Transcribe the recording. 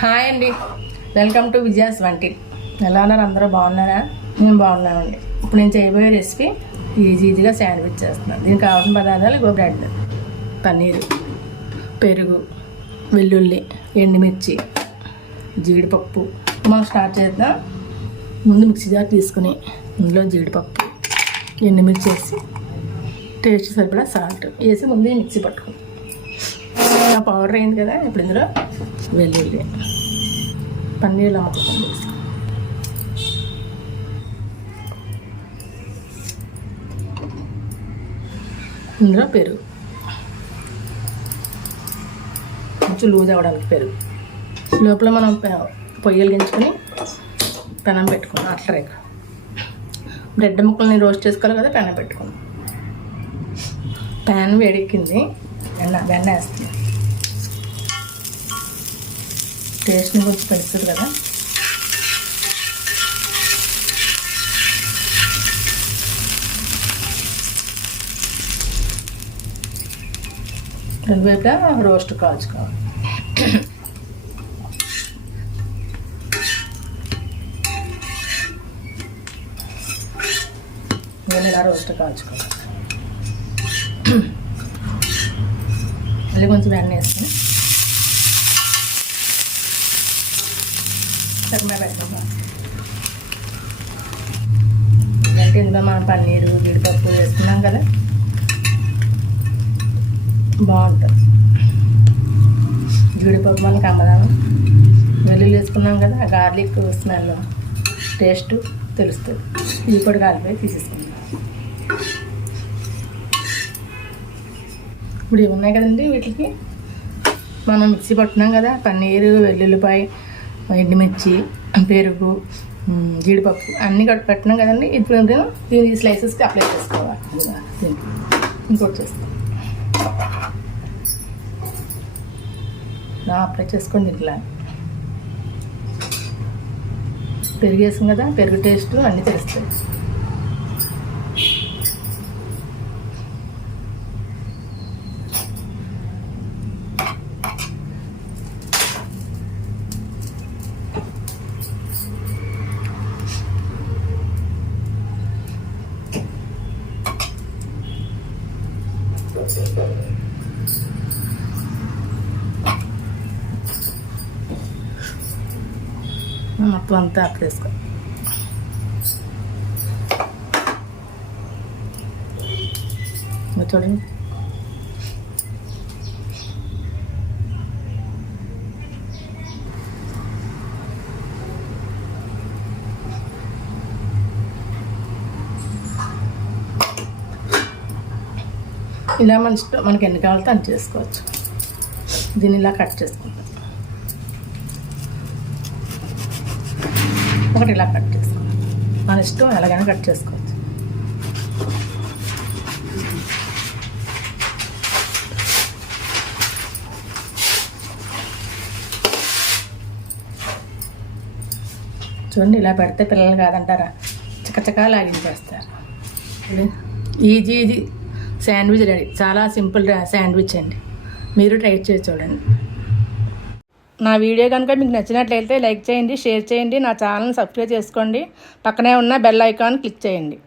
Hi అండి. Welcome to Vijaya's వంటి ఎలా ఉన్నారు? అందరూ బాగున్నారా? మేము బాగున్నామండి ఇప్పుడు నేను చేయబోయే రెసిపీ ఈజీ ఈజీగా శాండ్విచ్ చేస్తున్నాను. దీనికి కావాల్సిన పదార్థాలు ఇగో బ్రెడ్ పన్నీరు పెరుగు వెల్లుల్లి ఎండుమిర్చి జీడిపప్పు. మనం స్టార్ట్ చేద్దాం. ముందు మిక్సీ జార్ తీసుకుని ఇందులో జీడిపప్పు ఎండుమిర్చి వేసి టేస్ట్ సరిపడా సాల్ట్ వేసి ముందు మిక్సీ పట్టుకుందాం. ఆ పౌడర్ అయింది కదా ఇప్పుడు ఇందులో వెల్లుల్లి పన్నీర్ అమ్ముకోండి ఇందులో పెరుగు. కొంచెం లూజ్ అవ్వడానికి పెరుగు. లోపల మనం పె- పొయ్యి వెలిగించుకొని పెనం పెట్టుకున్నాం అట్లా రేఖ బ్రెడ్ ముక్కల్ని రోస్ట్ చేసుకోవాలి కదా పెనం పెట్టుకున్నాం ప్యాన్ వేడెక్కింది వెన్న వెన్న వేస్తుంది టేస్ట్ని కొంచెం పెడుతుంది కదా. రెండు వైపులా రోస్ట్ కాల్చుకోవాలి. నేను ఇలా రోస్ట్ కాల్చుకోవాలి. మళ్ళీ కొంచెం వెన్న వేసుకుని తగిన అంటే ఇందులో మనం పన్నీరు జీడిపప్పు వేసుకున్నాం కదా. బాగుంటుంది. జీడిపప్పు మనకి అమ్మదాము వెల్లుల్లి వేసుకున్నాం కదా ఆ గార్లిక్ స్మెల్ టేస్ట్ తెలుస్తుంది. ఇది కూడా కాలిపోయి తీసేసుకుందాం. ఇప్పుడు ఇవి ఉన్నాయి కదండి వీటికి? మనం మిక్సీ పట్టున్నాం కదా పన్నీరు వెల్లుల్లిపాయ ఎండుమిర్చి పెరుగు జీడిపప్పు అన్నీ కట్ పెట్టినాం కదండి. ఇప్పుడు నేను దీని స్లైసెస్కి అప్లై చేసుకోవాలి. దీనికి. ఇంకోటి చేస్తాం అప్లై చేసుకోండి ఇట్లా. పెరుగు వేసాం కదా పెరుగు టేస్ట్ అన్నీ తెలుస్తాయి. మొత్తం అంతా అప్లై చేసుకో. ఇదిగో చూడండి. ఇలా మన మనకి ఎన్ని కావాలితే అని చేసుకోవచ్చు. దీన్ని ఇలా కట్ చేసుకుంటాం ఒకటి ఇలా కట్ చేసుకోవాలి మన ఇష్టం ఎలాగైనా కట్ చేసుకోవచ్చు. చూడండి ఇలా పెడితే పిల్లలు కాదంటారా? చకచకా లాగించేస్తారు. Easy easy. శాండ్విచ్ రెడీ చాలా సింపుల్ శాండ్విచ్ అండి. మీరు ట్రై చేసి చూడండి. నా వీడియో కనుక మీకు నచ్చినట్లయితే లైక్ చేయండి షేర్ చేయండి నా ఛానల్ని సబ్స్క్రైబ్ చేసుకోండి. పక్కనే ఉన్న బెల్ ఐకాన్ క్లిక్ చేయండి.